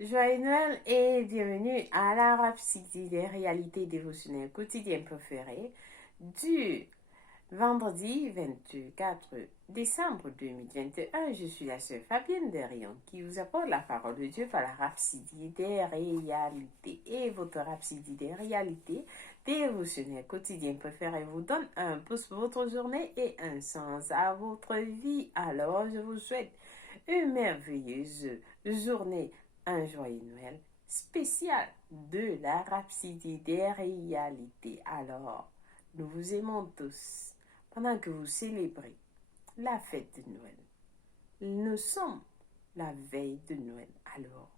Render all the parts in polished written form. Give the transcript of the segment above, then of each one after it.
Joyeux Noël et bienvenue à la Rhapsodie des réalités dévotionnelles quotidiennes préférées du vendredi 24 décembre 2021. Je suis la sœur Fabienne Derion qui vous apporte la parole de Dieu par la Rhapsodie des réalités. Et votre Rhapsodie des réalités dévotionnelles quotidiennes préférées vous donne un pouce pour votre journée et un sens à votre vie. Alors, je vous souhaite une merveilleuse journée, un joyeux Noël spécial de la Rhapsodie des réalités. Alors, nous vous aimons tous pendant que vous célébrez la fête de Noël. Nous sommes la veille de Noël. Alors,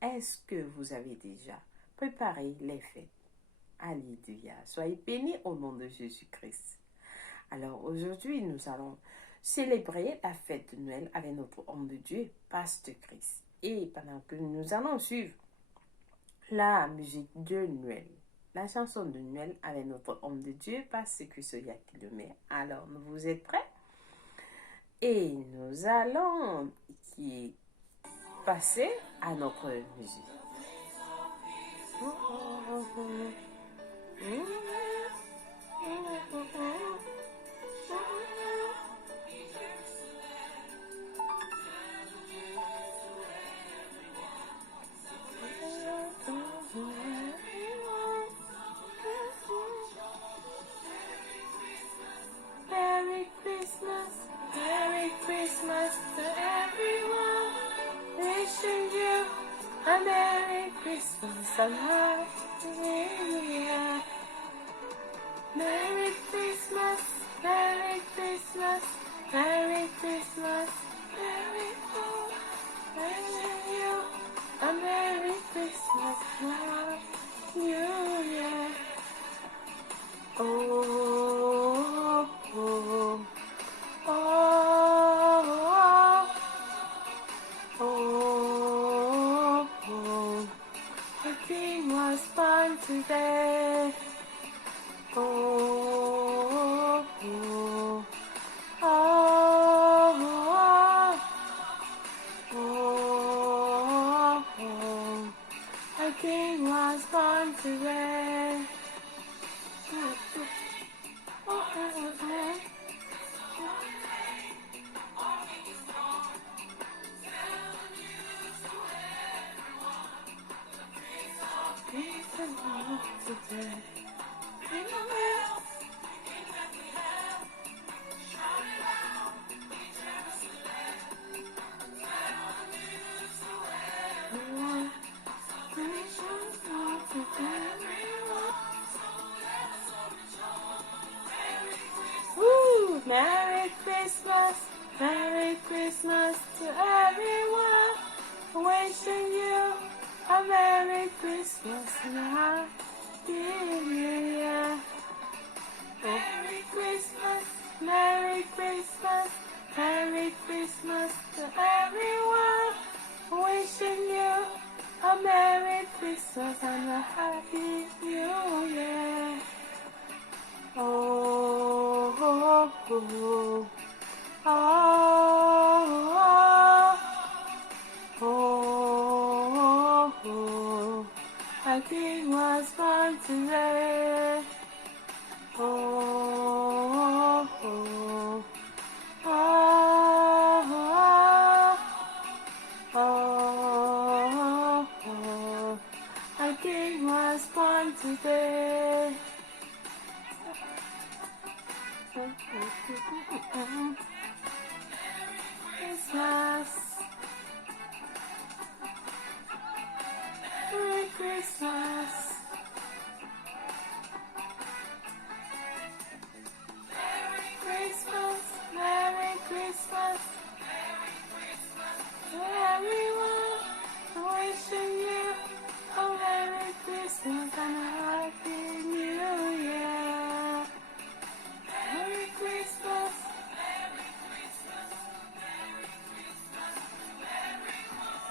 est-ce que vous avez déjà préparé les fêtes? Alléluia. Soyez bénis au nom de Jésus-Christ. Alors, aujourd'hui, nous allons célébrer la fête de Noël avec notre homme de Dieu, Pasteur Christ. Et pendant que nous allons suivre la musique de Noël, la chanson de Noël avec notre homme de Dieu, Pasteur Christ Yakilomé. Alors, vous êtes prêts? Et nous allons passer à notre musique. Merry Christmas, Merry Christmas to everyone. Wishing you a Merry Christmas and Happy New Year. Merry Christmas, Merry Christmas, Merry Christmas, Merry Christmas. Wishing you a Merry Christmas and Happy New Year. Oh, oh, oh, oh, oh, the King was born today. Oh, oh, oh, oh, oh, the King was born today. Woo! Merry Christmas, Merry Christmas to everyone. Wishing you a Merry Christmas and a Happy New Year. Merry Christmas, Merry Christmas, Merry Christmas to everyone. Wishing you a Merry Christmas and a Happy New Year. Oh, oh, oh, oh, oh, oh, a King was born today. Oh, oh, oh, oh, oh, a King was born today. Christmas, Merry Christmas, Merry Christmas, Merry Christmas, to everyone. Wishing you a Merry Christmas and a Happy New Year. Merry Christmas,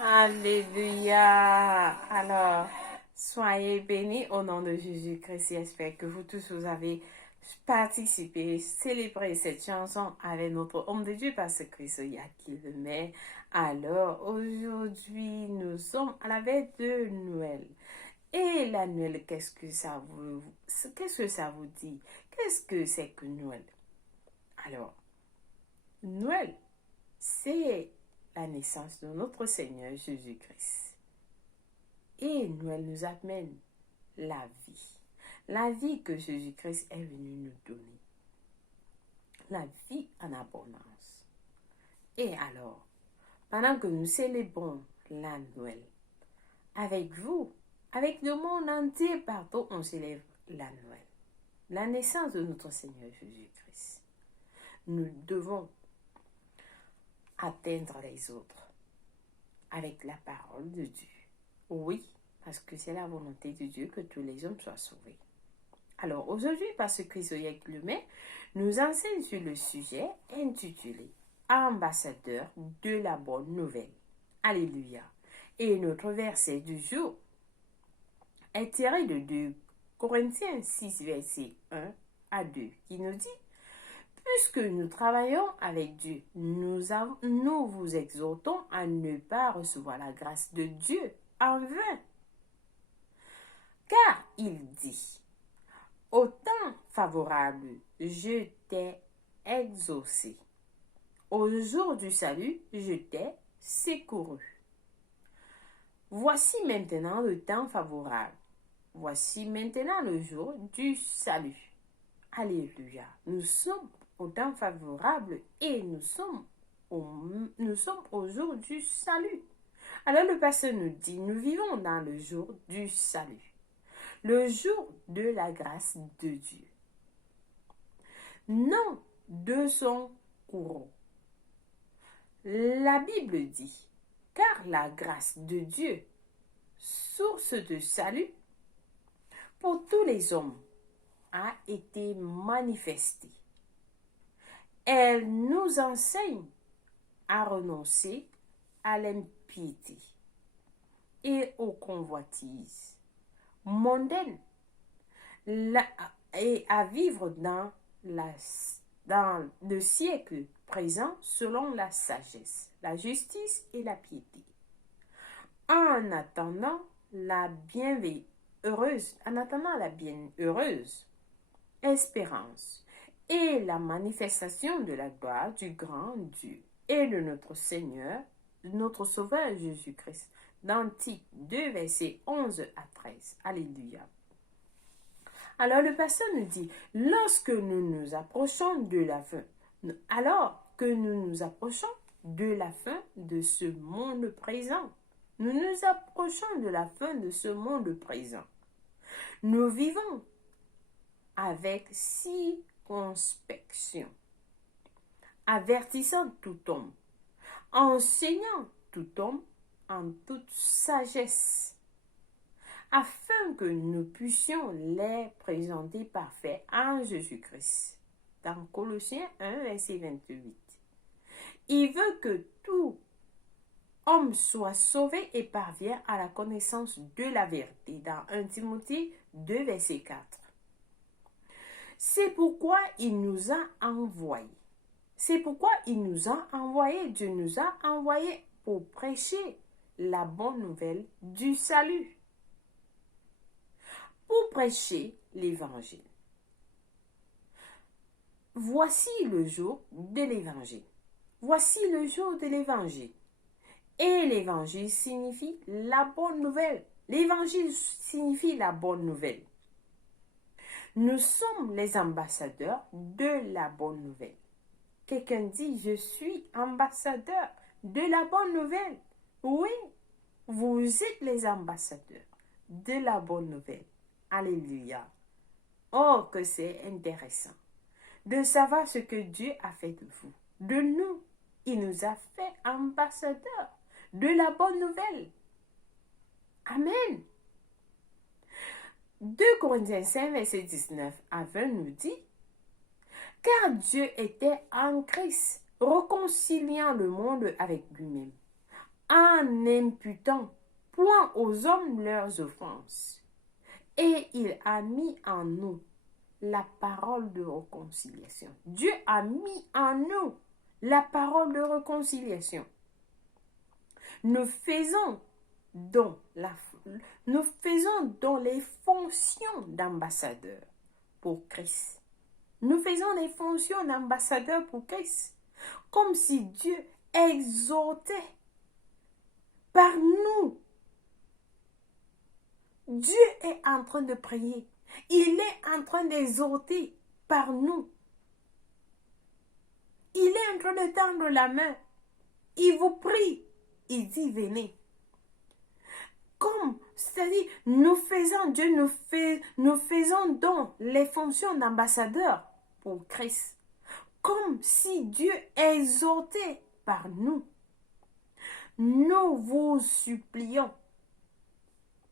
Alléluia. Alors, soyez bénis au nom de Jésus-Christ. J'espère que vous tous, vous avez participé, célébré cette chanson avec notre homme de Dieu, parce que Christ y a qui le met. Alors, aujourd'hui, nous sommes à la veille de Noël. Et la Noël, qu'est-ce que ça vous dit? Qu'est-ce que c'est que Noël? Alors, Noël, c'est la naissance de notre Seigneur Jésus-Christ. Et Noël nous amène la vie. La vie que Jésus-Christ est venu nous donner. La vie en abondance. Et alors, pendant que nous célébrons la Noël, avec vous, avec le monde entier, partout, on célèbre la Noël. La naissance de notre Seigneur Jésus-Christ. Nous devons atteindre les autres avec la parole de Dieu. Oui, parce que c'est la volonté de Dieu que tous les hommes soient sauvés. Alors aujourd'hui, parce que Christ Lumet nous enseigne sur le sujet intitulé Ambassadeur de la bonne nouvelle. Alléluia. Et notre verset du jour est tiré de 2 Corinthiens 6, verset 1 à 2, qui nous dit: puisque nous travaillons avec Dieu, nous vous exhortons à ne pas recevoir la grâce de Dieu en vain. Car il dit: au temps favorable, je t'ai exaucé. Au jour du salut, je t'ai secouru. Voici maintenant le temps favorable. Voici maintenant le jour du salut. Alléluia. Nous sommes au temps favorable et nous sommes au jour du salut. Alors le pasteur nous dit, nous vivons dans le jour du salut. Le jour de la grâce de Dieu. Non de son courroux. La Bible dit, car la grâce de Dieu, source de salut pour tous les hommes, a été manifestée. Elle nous enseigne à renoncer à l'impiété et aux convoitises mondaines et à vivre dans le siècle présent selon la sagesse, la justice et la piété. En attendant la bienheureuse espérance et la manifestation de la gloire du grand Dieu et de notre Seigneur, notre Sauveur Jésus-Christ, dans Tite 2, versets 11 à 13. Alléluia. Alors le pasteur nous dit, lorsque nous nous approchons de la fin, alors que nous nous approchons de la fin de ce monde présent, nous nous approchons de la fin de ce monde présent. Nous vivons avec circonspection, avertissant tout homme, enseignant tout homme en toute sagesse, afin que nous puissions les présenter parfaits en Jésus-Christ. Dans Colossiens 1, verset 28. Il veut que tout homme soit sauvé et parvienne à la connaissance de la vérité. Dans 1 Timothée 2, verset 4. C'est pourquoi il nous a envoyés. Dieu nous a envoyés pour prêcher la bonne nouvelle du salut. Pour prêcher l'évangile. Voici le jour de l'évangile. Voici le jour de l'évangile. Et l'évangile signifie la bonne nouvelle. L'évangile signifie la bonne nouvelle. Nous sommes les ambassadeurs de la bonne nouvelle. Quelqu'un dit, je suis ambassadeur de la bonne nouvelle. Oui, vous êtes les ambassadeurs de la bonne nouvelle. Alléluia. Oh, que c'est intéressant de savoir ce que Dieu a fait de vous, de nous. Il nous a fait ambassadeurs de la bonne nouvelle. Amen. 2 Corinthiens 5, verset 19 à 20 nous dit, car Dieu était en Christ, réconciliant le monde avec lui-même, en n'imputant point aux hommes leurs offenses. Et il a mis en nous la parole de réconciliation. Dieu a mis en nous la parole de réconciliation. Nous faisons donc, nous faisons donc les fonctions d'ambassadeurs pour Christ. Nous faisons les fonctions d'ambassadeurs pour Christ. Comme si Dieu exhortait par nous. Dieu est en train de prier. Il est en train d'exhorter par nous. Il est en train de tendre la main. Il vous prie. Il dit, venez. Comme, c'est-à-dire, nous faisons donc les fonctions d'ambassadeurs pour Christ. Comme si Dieu exhortait par nous. Nous vous supplions,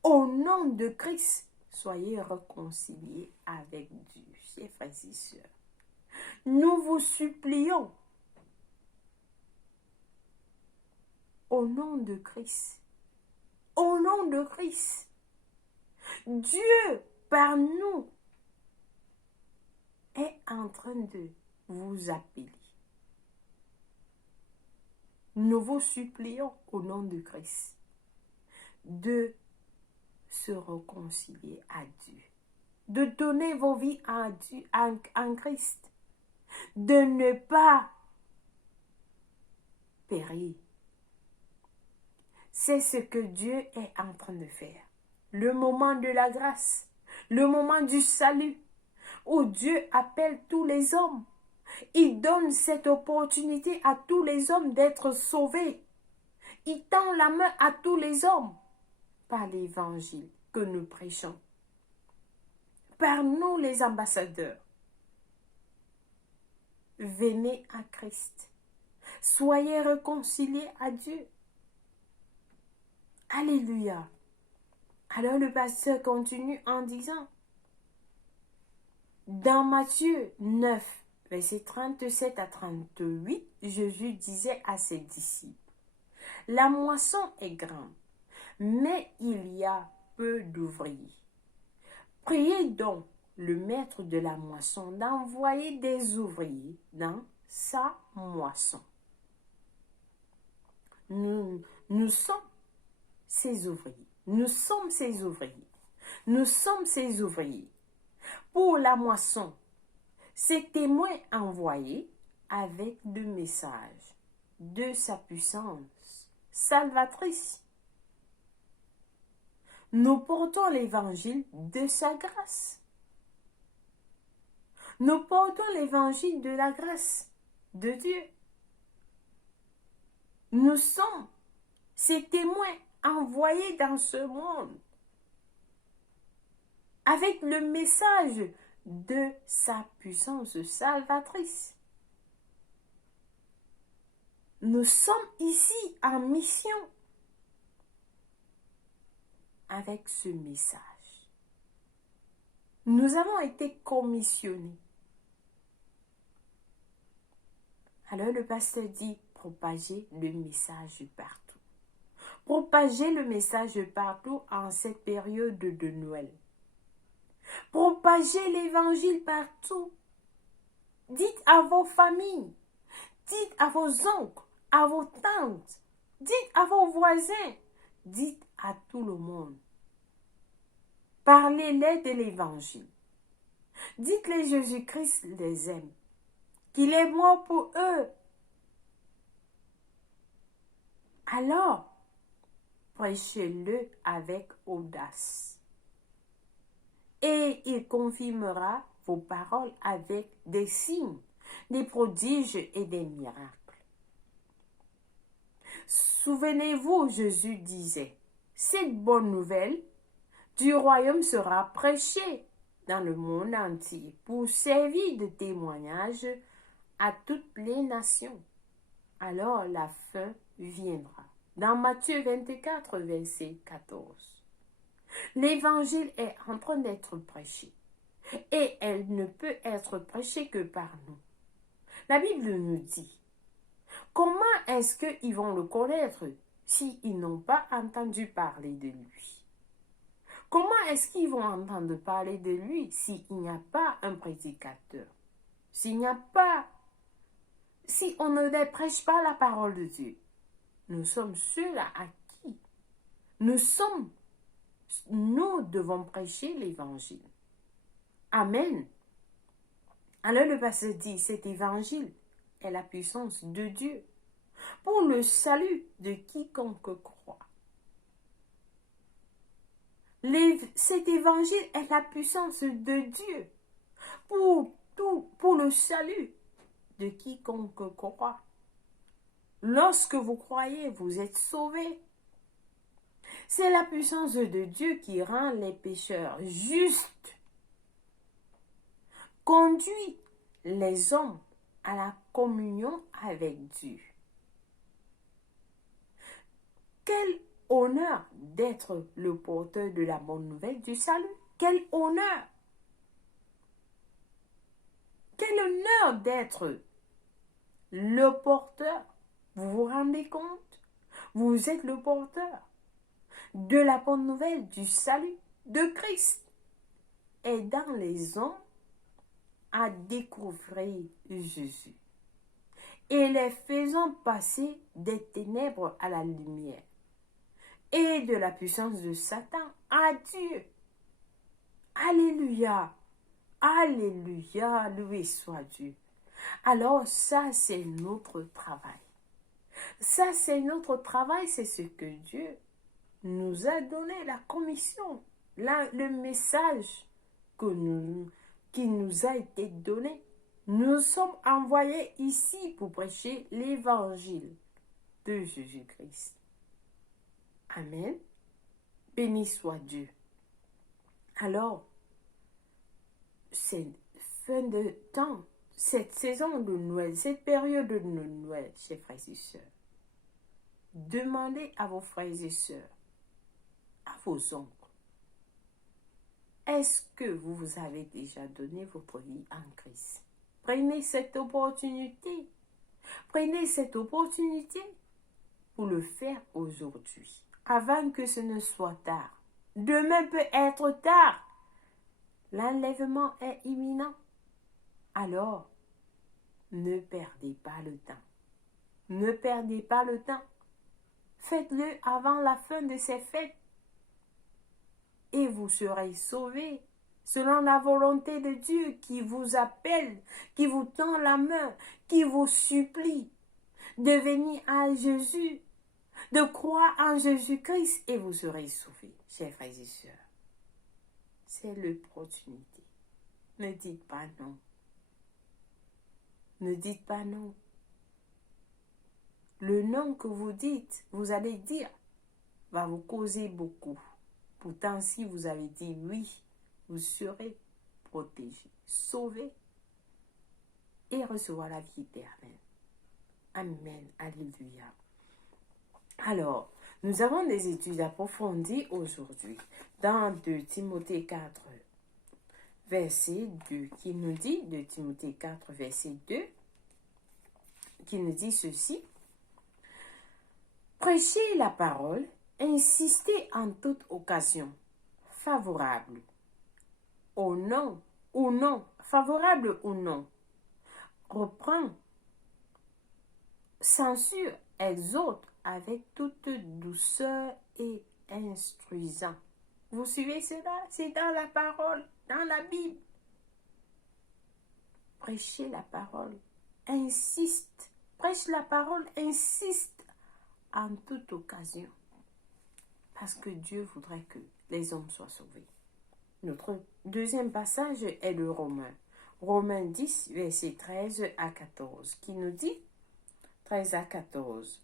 au nom de Christ, soyez réconciliés avec Dieu, chers frères et sœurs. Nous vous supplions, au nom de Christ, au nom de Christ, Dieu par nous est en train de vous appeler. Nous vous supplions au nom de Christ de se réconcilier à Dieu, de donner vos vies à Dieu, en Christ, de ne pas périr. C'est ce que Dieu est en train de faire. Le moment de la grâce, le moment du salut, où Dieu appelle tous les hommes. Il donne cette opportunité à tous les hommes d'être sauvés. Il tend la main à tous les hommes par l'évangile que nous prêchons. Par nous les ambassadeurs. Venez à Christ. Soyez réconciliés à Dieu. Alléluia. Alors le pasteur continue en disant, dans Matthieu 9, versets 37 à 38, Jésus disait à ses disciples, la moisson est grande, mais il y a peu d'ouvriers. Priez donc le maître de la moisson d'envoyer des ouvriers dans sa moisson. Nous sommes ses ouvriers. Nous sommes ses ouvriers. Nous sommes ses ouvriers. Pour la moisson, ces témoins envoyés avec le message de sa puissance salvatrice. Nous portons l'évangile de sa grâce. Nous portons l'évangile de la grâce de Dieu. Nous sommes ces témoins envoyés dans ce monde avec le message de sa puissance salvatrice. Nous sommes ici en mission avec ce message. Nous avons été commissionnés. Alors le pasteur dit, propagez le message partout. Propagez le message partout en cette période de Noël. Propagez l'évangile partout. Dites à vos familles, dites à vos oncles, à vos tantes, dites à vos voisins, dites à tout le monde. Parlez-les de l'évangile. Dites-les Jésus-Christ les aime, qu'il est mort pour eux. Alors, prêchez-le avec audace. Et il confirmera vos paroles avec des signes, des prodiges et des miracles. Souvenez-vous, Jésus disait, cette bonne nouvelle du royaume sera prêchée dans le monde entier pour servir de témoignage à toutes les nations. Alors la fin viendra. Dans Matthieu 24, verset 14. L'évangile est en train d'être prêché et elle ne peut être prêchée que par nous. La Bible nous dit, comment est-ce qu'ils vont le connaître s'ils n'ont pas entendu parler de lui? Comment est-ce qu'ils vont entendre parler de lui s'il n'y a pas un prédicateur? Si on ne les prêche pas la parole de Dieu? Nous sommes ceux-là à qui nous devons prêcher l'évangile. Amen. Alors le pasteur dit, cet évangile est la puissance de Dieu pour le salut de quiconque croit. Cet évangile est la puissance de Dieu pour le salut de quiconque croit. Lorsque vous croyez, vous êtes sauvés. C'est la puissance de Dieu qui rend les pécheurs justes, conduit les hommes à la communion avec Dieu. Quel honneur d'être le porteur de la bonne nouvelle du salut. Quel honneur! Quel honneur d'être le porteur. Vous vous rendez compte? Vous êtes le porteur de la bonne nouvelle du salut de Christ, aidant les hommes à découvrir Jésus et les faisant passer des ténèbres à la lumière et de la puissance de Satan à Dieu. Alléluia! Alléluia! Loué soit Dieu. Alors ça, c'est notre travail. Ça, c'est notre travail, c'est ce que Dieu nous a donné, la commission, le message qui nous a été donné. Nous sommes envoyés ici pour prêcher l'évangile de Jésus-Christ. Amen. Béni soit Dieu. Alors, cette fin de temps, cette saison de Noël, cette période de Noël, chers frères et sœurs, demandez à vos frères et sœurs, à vos oncles, est-ce que vous vous avez déjà donné votre vie en Christ? Prenez cette opportunité. Prenez cette opportunité pour le faire aujourd'hui, avant que ce ne soit tard. Demain peut être tard. L'enlèvement est imminent. Alors, ne perdez pas le temps. Ne perdez pas le temps. Faites-le avant la fin de ces fêtes. Et vous serez sauvés selon la volonté de Dieu qui vous appelle, qui vous tend la main, qui vous supplie de venir à Jésus, de croire en Jésus-Christ et vous serez sauvés, chers frères et sœurs. C'est l'opportunité. Ne dites pas non. Ne dites pas non. Le non que vous dites, vous allez dire, va vous causer beaucoup. Pourtant, si vous avez dit oui, vous serez protégés, sauvés et recevoir la vie éternelle. Amen. Alléluia. Alors, nous avons des études approfondies aujourd'hui dans 2 Timothée 4, verset 2, qui nous dit, 2 Timothée 4, verset 2, qui nous dit ceci. Prêchez la parole, insistez en toute occasion, favorable ou non, favorable ou non. Reprends, censure, exhorte avec toute douceur et instruisant. Vous suivez cela? C'est dans la parole, dans la Bible. Prêchez la parole, insiste, prêche la parole, insiste en toute occasion. Parce que Dieu voudrait que les hommes soient sauvés. Notre deuxième passage est le Romains. Romains 10, versets 13 à 14, qui nous dit, 13 à 14,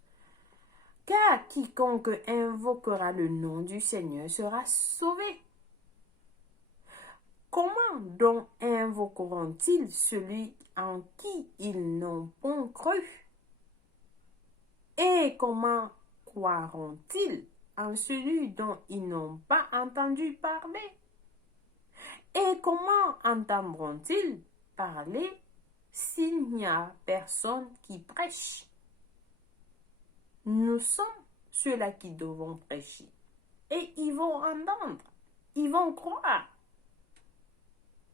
« Car quiconque invoquera le nom du Seigneur sera sauvé. Comment donc invoqueront-ils celui en qui ils n'ont point cru? Et comment croiront-ils en celui dont ils n'ont pas entendu parler? Et comment entendront-ils parler s'il n'y a personne qui prêche? Nous sommes ceux-là qui devons prêcher. Et ils vont entendre, ils vont croire.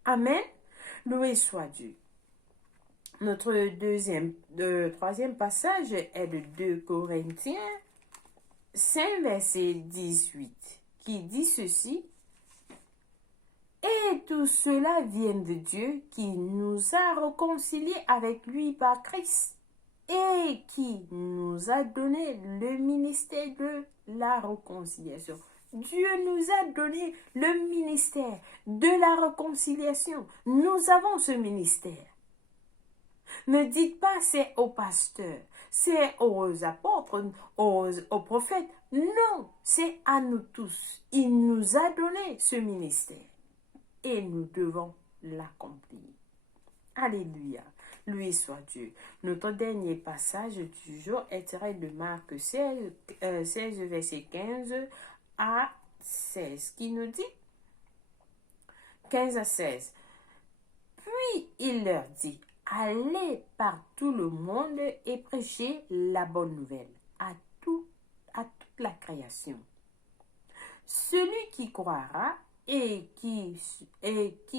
Amen. Loué soit Dieu. Notre troisième passage est de 2 Corinthiens Saint verset 18 qui dit ceci. Et tout cela vient de Dieu qui nous a réconciliés avec lui par Christ et qui nous a donné le ministère de la réconciliation. Dieu nous a donné le ministère de la réconciliation. Nous avons ce ministère. Ne dites pas c'est aux pasteurs, c'est aux apôtres, aux prophètes. Non, c'est à nous tous. Il nous a donné ce ministère et nous devons l'accomplir. Alléluia. Loué soit Dieu. Notre dernier passage du jour est tiré de Marc 16, verset 15 à 16, qui nous dit 15 à 16. Puis il leur dit, allez par tout le monde et prêchez la bonne nouvelle à toute la création. Celui qui croira et qui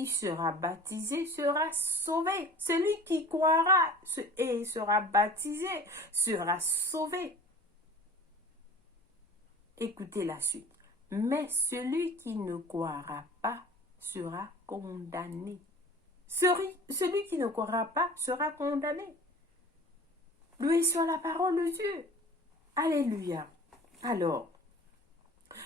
sera baptisé sera sauvé. Celui qui croira et sera baptisé sera sauvé. Écoutez la suite. Mais celui qui ne croira pas sera condamné. Celui qui ne croira pas sera condamné. Loué soit la parole de Dieu. Alléluia. Alors,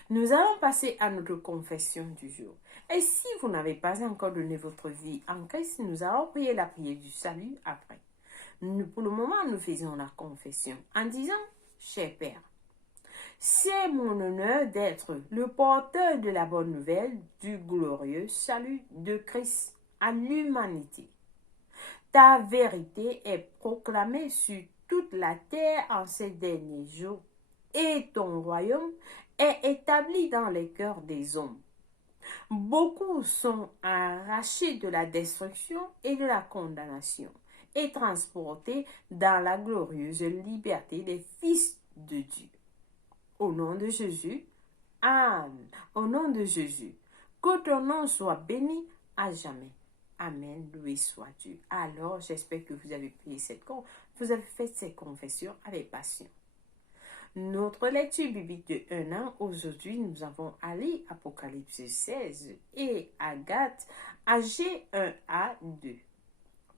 nous allons passer à notre confession du jour. Et si vous n'avez pas encore donné votre vie en Christ, nous allons prier la prière du salut après. Pour le moment, nous faisons la confession en disant, cher Père, c'est mon honneur d'être le porteur de la bonne nouvelle du glorieux salut de Christ à l'humanité. Ta vérité est proclamée sur toute la terre en ces derniers jours et ton royaume est établi dans les cœurs des hommes. Beaucoup sont arrachés de la destruction et de la condamnation et transportés dans la glorieuse liberté des fils de Dieu. Au nom de Jésus, Amen. Au nom de Jésus, que ton nom soit béni à jamais. Amen, loué soit Dieu. Alors, j'espère que vous avez fait cette confession avec passion. Notre lecture biblique de 1 an, aujourd'hui, nous avons allé Apocalypse 16 et Agathe, âgée 1 à 2.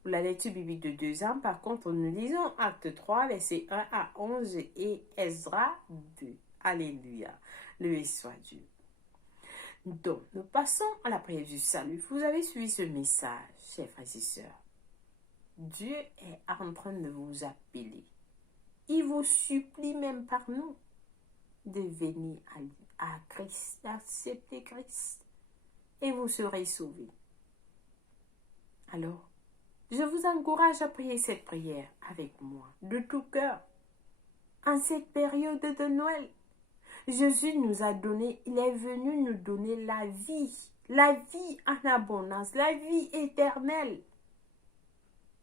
Pour la lecture biblique de 2 ans, par contre, nous lisons Acte 3, versets 1 à 11 et Ezra 2. Alléluia. Loué soit Dieu. Donc, nous passons à la prière du salut. Vous avez suivi ce message, chers frères et sœurs. Dieu est en train de vous appeler. Il vous supplie même par nous de venir à Christ, d'accepter Christ, et vous serez sauvés. Alors, je vous encourage à prier cette prière avec moi, de tout cœur, en cette période de Noël. Jésus nous a donné, il est venu nous donner la vie en abondance, la vie éternelle.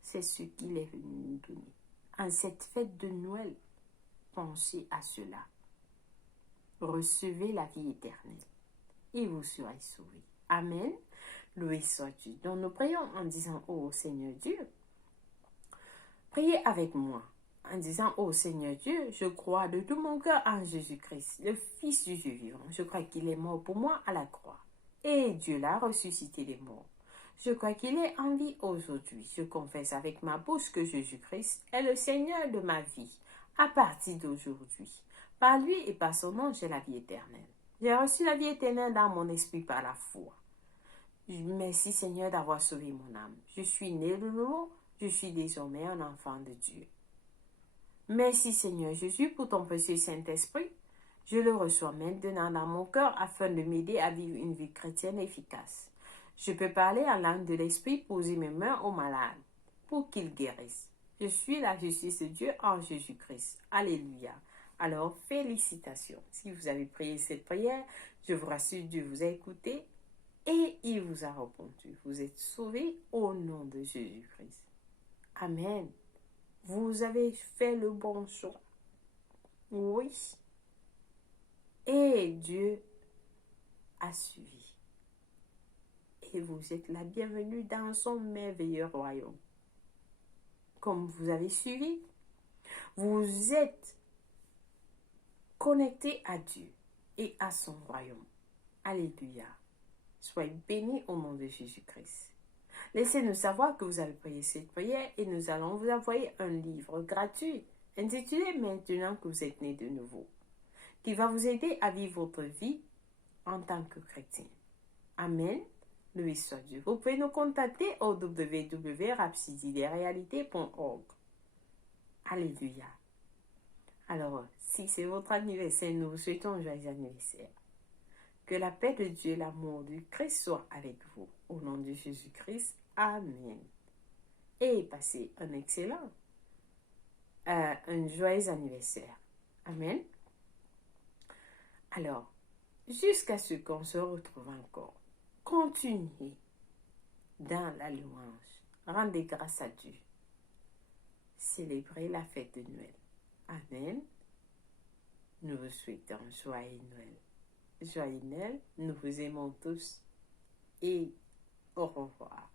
C'est ce qu'il est venu nous donner. En cette fête de Noël, pensez à cela. Recevez la vie éternelle et vous serez sauvés. Amen. Loué soit Dieu. Donc nous prions en disant, ô Seigneur Dieu, priez avec moi. En disant, ô Seigneur Dieu, je crois de tout mon cœur en Jésus-Christ, le Fils du Dieu vivant. Je crois qu'il est mort pour moi à la croix. Et Dieu l'a ressuscité des morts. Je crois qu'il est en vie aujourd'hui. Je confesse avec ma bouche que Jésus-Christ est le Seigneur de ma vie. À partir d'aujourd'hui, par lui et par son nom, j'ai la vie éternelle. J'ai reçu la vie éternelle dans mon esprit par la foi. Merci Seigneur d'avoir sauvé mon âme. Je suis né de nouveau. Je suis désormais un enfant de Dieu. Merci Seigneur Jésus pour ton précieux Saint-Esprit. Je le reçois maintenant dans mon cœur afin de m'aider à vivre une vie chrétienne efficace. Je peux parler en langue de l'Esprit, poser mes mains aux malades pour qu'ils guérissent. Je suis la justice de Dieu en Jésus-Christ. Alléluia. Alors, félicitations. Si vous avez prié cette prière, je vous rassure, Dieu vous a écouté et il vous a répondu. Vous êtes sauvés au nom de Jésus-Christ. Amen. Vous avez fait le bon choix. Oui. Et Dieu a suivi. Et vous êtes la bienvenue dans son merveilleux royaume. Comme vous avez suivi, vous êtes connecté à Dieu et à son royaume. Alléluia. Soyez bénis au nom de Jésus-Christ. Laissez-nous savoir que vous allez prier cette prière et nous allons vous envoyer un livre gratuit intitulé Maintenant que vous êtes né de nouveau, qui va vous aider à vivre votre vie en tant que chrétien. Amen. Loué soit Dieu. Vous pouvez nous contacter au www.rhapsodiederealité.org. Alléluia. Alors, si c'est votre anniversaire, nous vous souhaitons un joyeux anniversaire. Que la paix de Dieu et l'amour du Christ soient avec vous. Au nom de Jésus-Christ. Amen. Et passez un excellent, un joyeux anniversaire. Amen. Alors, jusqu'à ce qu'on se retrouve encore, continuez dans la louange. Rendez grâce à Dieu. Célébrez la fête de Noël. Amen. Nous vous souhaitons joyeux Noël. Joyeux Noël. Nous vous aimons tous. Et au revoir.